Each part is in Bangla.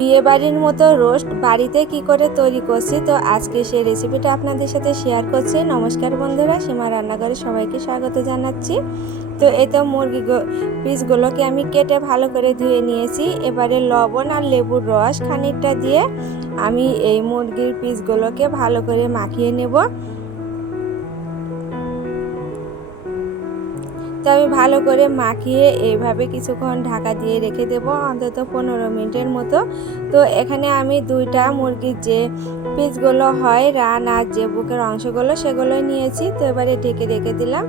বিয়ে বাড়ির মতো রোস্ট বাড়িতে কি করে তৈরি করছি, তো আজকে সেই রেসিপিটা আপনাদের সাথে শেয়ার করছি। নমস্কার বন্ধুরা, সীমা রান্নাঘরে সবাইকে স্বাগত জানাচ্ছি। তো এই তো মুরগি পিসগুলোকে আমি কেটে ভালো করে ধুয়ে নিয়েছি। এবারে লবণ আর লেবুর রস খানিকটা দিয়ে আমি এই মুরগির পিসগুলোকে ভালো করে মাখিয়ে নেব। তো আমি ভালো করে মাখিয়ে এইভাবে কিছুক্ষণ ঢাকা দিয়ে রেখে দেব, অন্তত 15 মিনিটের মতো। তো এখানে আমি দুইটা মুরগির যে পিসগুলো হয় রান আর যে বুকের অংশগুলো সেগুলো নিয়েছি। তো এবারে ঢেকে রেখে দিলাম।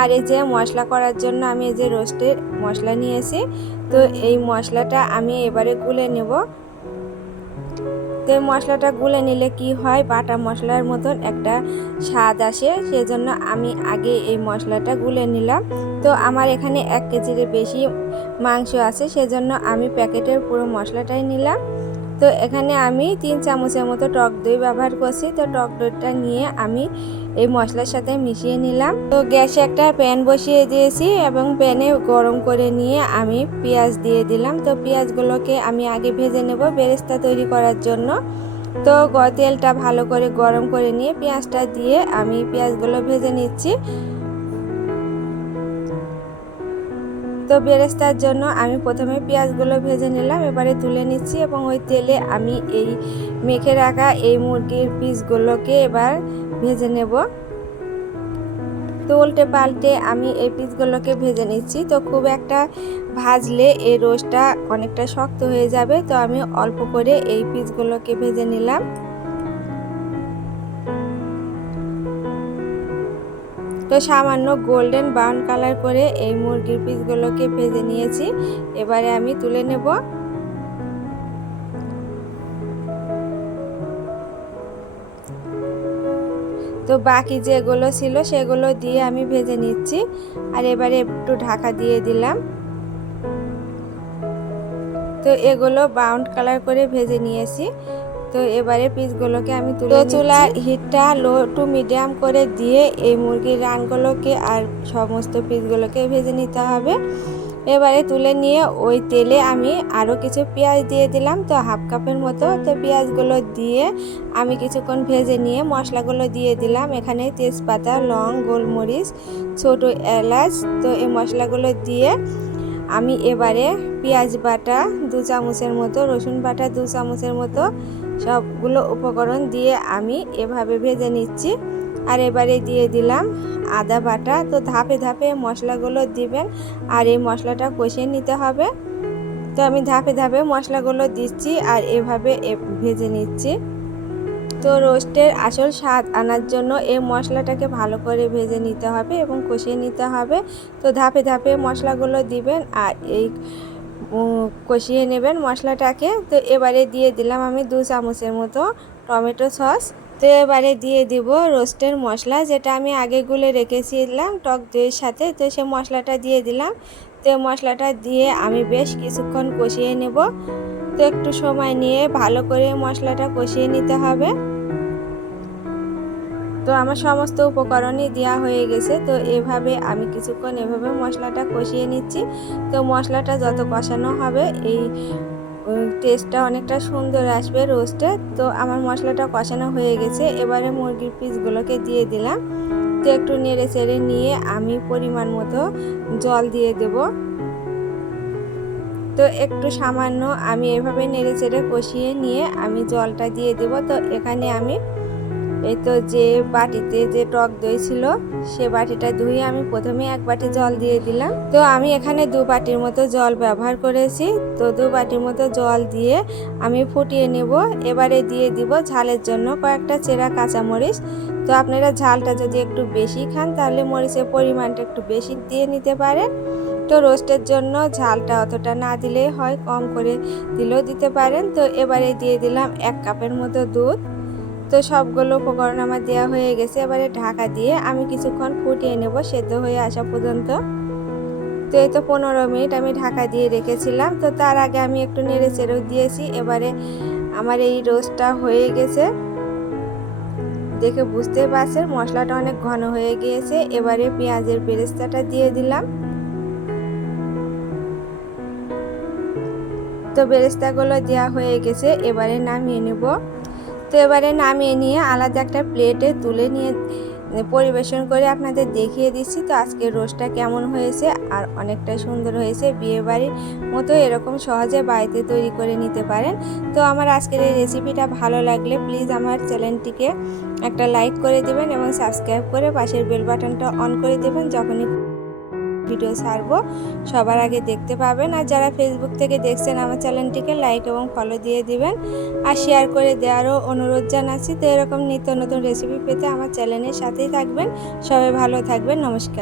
আর এই যে মশলা করার জন্য আমি এই যে রোস্টের মশলা নিয়েছি, তো এই মশলাটা আমি এবারে গুলে নেব। তো এই মশলাটা গুলে নিলে কি হয়, বাটা মশলার মতন একটা স্বাদ আসে, সেজন্য আমি আগে এই মশলাটা গুলে নিলাম। তো আমার এখানে 1 কেজির বেশি মাংস আছে, সেজন্য আমি প্যাকেটের পুরো মশলাটাই নিলাম। তো এখানে আমি 3 চামচের মতো টক দই ব্যবহার করছি। তো টক দইটা নিয়ে আমি এই মশলার সাথে মিশিয়ে নিলাম। তো গ্যাসে একটা প্যান বসিয়ে দিয়েছি এবং প্যানে গরম করে নিয়ে আমি পেঁয়াজ দিয়ে দিলাম। তো পেঁয়াজগুলোকে আমি আগে ভেজে নেব বেরেস্তা তৈরি করার জন্য। তো তেলটা ভালো করে গরম করে নিয়ে পেঁয়াজটা দিয়ে আমি পেঁয়াজগুলো ভেজে নিচ্ছি। তো বেরেস্তার জন্য আমি প্রথমে পেঁয়াজগুলো ভেজে নিলাম, এবারে তুলে নিচ্ছি এবং ওই তেলে আমি এই মেখে রাখা এই মুরগির পিসগুলোকে এবার ভেজে নেব। তো উল্টে পাল্টে আমি এই পিসগুলোকে ভেজে নিচ্ছি। তো খুব একটা ভাজলে এই রোস্টটা অনেকটা শক্ত হয়ে যাবে, তো আমি অল্প করে এই পিসগুলোকে ভেজে নিলাম। তো সামান্য গোল্ডেন ব্রাউন কালার করে এই মুরগির পিসগুলোকে ভেজে নিয়েছি, এবারে আমি তুলে নেব। তো বাকি যেগুলো ছিল সেগুলো দিয়ে আমি ভেজে নিচ্ছি। আর এবারে একটু ঢাকা দিয়ে দিলাম। তো এগুলো ব্রাউন কালার করে ভেজে নিয়েছি। তো এবারে পিসগুলোকে আমি তুলে নিচ্ছি। চুলার হিটটা লো টু মিডিয়াম করে দিয়ে এই মুরগির রানগুলোকে আর সমস্ত পিসগুলোকে ভেজে নিতে হবে। এবারে তুলে নিয়ে ওই তেলে আমি আরও কিছু পেঁয়াজ দিয়ে দিলাম, তো হাফ কাপের মতো। তো পেঁয়াজগুলো দিয়ে আমি কিছুক্ষণ ভেজে নিয়ে মশলাগুলো দিয়ে দিলাম। এখানে তেজপাতা, লং, গোলমরিচ, ছোট এলাচ। তো এই মশলাগুলো দিয়ে আমি এবারে পেঁয়াজ বাটা 2 চামচের মতো, রসুন বাটা 2 চামচের মতো সবগুলো উপকরণ দিয়ে আমি এভাবে ভেজে নিচ্ছি। আর এবারে দিয়ে দিলাম আদা বাটা। তো ধাপে ধাপে মশলাগুলো দিবেন আর এই মশলাটা কষিয়ে নিতে হবে। তো আমি ধাপে ধাপে মশলাগুলো দিচ্ছি আর এভাবে ভেজে নিচ্ছি। তো রোস্টের আসল স্বাদ আনার জন্য এই মশলাটাকে ভালো করে ভেজে নিতে হবে এবং কষিয়ে নিতে হবে। তো ধাপে ধাপে মশলাগুলো দিবেন আর এই কষিয়ে নেবেন মশলাটাকে। তো এবারে দিয়ে দিলাম আমি 2 চামচের মতো টমেটো সস। তো এবারে দিয়ে দিব রোস্টের মশলা, যেটা আমি আগে গুলে রেখেছিলাম টক দইয়ের সাথে। তো সে মশলাটা দিয়ে দিলাম। তো মশলাটা দিয়ে আমি বেশ কিছুক্ষণ কষিয়ে নেব। তো একটু সময় নিয়ে ভালো করে মশলাটা কষিয়ে নিতে হবে। তো আমার সমস্ত উপকরণই দেওয়া হয়ে গেছে। তো এভাবে আমি কিছুক্ষণ এভাবে মশলাটা কষিয়ে নিচ্ছি। তো মশলাটা যত কষানো হবে এই টেস্টটা অনেকটা সুন্দর আসবে রোস্টে। তো আমার মশলাটা কষানো হয়ে গেছে, এবারে মুরগির পিসগুলোকে দিয়ে দিলাম। তো একটু নেড়ে চেড়ে নিয়ে আমি পরিমাণ মতো জল দিয়ে দেব। তো একটু সামান্য আমি এভাবে নেড়ে চেড়ে কষিয়ে নিয়ে আমি জলটা দিয়ে দেব। তো এখানে আমি এই তো যে বাটিতে যে টক দই ছিল সে বাটিটা ধুয়ে আমি প্রথমে 1 বাটি জল দিয়ে দিলাম। তো আমি এখানে 2 বাটির মতো জল ব্যবহার করেছি। তো 2 বাটির মতো জল দিয়ে আমি ফুটিয়ে নেব। এবারে দিয়ে দিব ঝালের জন্য কয়েকটা চেরা কাঁচামরিচ। তো আপনারা ঝালটা যদি একটু বেশি খান তাহলে মরিচের পরিমাণটা একটু বেশি দিয়ে নিতে পারেন। তো রোস্টের জন্য ঝালটা অতটা না দিলেই হয়, কম করে দিলেও দিতে পারেন। তো এবারে দিয়ে দিলাম 1 কাপের মতো দুধ। তো সবগুলো উপকরণ আমার দেওয়া হয়ে গেছে, এবারে ঢাকা দিয়ে আমি কিছুক্ষণ ফুটিয়ে নেব সেদ্ধ হয়ে আসা পর্যন্ত। তো এই তো 15 মিনিট আমি ঢাকা দিয়ে রেখেছিলাম। তো তার আগে আমি একটু নেড়ে চেড়েও দিয়েছি। এবারে আমার এই রোস্টটা হয়ে গেছে, দেখে বুঝতে পারছেন মশলাটা অনেক ঘন হয়ে গিয়েছে। এবারে পেঁয়াজের বেরেস্তাটা দিয়ে দিলাম। তো বেরেস্তাগুলো দেওয়া হয়ে গেছে, এবারে নামিয়ে নেব। তো এবারে নামিয়ে নিয়ে আলাদা একটা প্লেটে তুলে নিয়ে পরিবেশন করে আপনাদের দেখিয়ে দিচ্ছি তো আজকের রোস্টটা কেমন হয়েছে। আর অনেকটাই সুন্দর হয়েছে, বিয়েবাড়ির মতো এরকম সহজে বাড়িতে তৈরি করে নিতে পারেন। তো আমার আজকের এই রেসিপিটা ভালো লাগলে প্লিজ আমার চ্যানেলটিকে একটা লাইক করে দেবেন এবং সাবস্ক্রাইব করে পাশের বেল বাটনটা অন করে দেবেন, যখনই ভিডিও ছাড়বো সবার আগে দেখতে পাবেন। আর যারা ফেসবুক থেকে দেখছেন আমার চ্যানেলটিকে লাইক এবং ফলো দিয়ে দিবেন আর শেয়ার করে দেওয়ারও অনুরোধ জানাচ্ছি। তো এরকম নিত্য নতুন রেসিপি পেতে আমার চ্যানেলের সাথেই থাকবেন। সবাই ভালো থাকবেন, নমস্কার।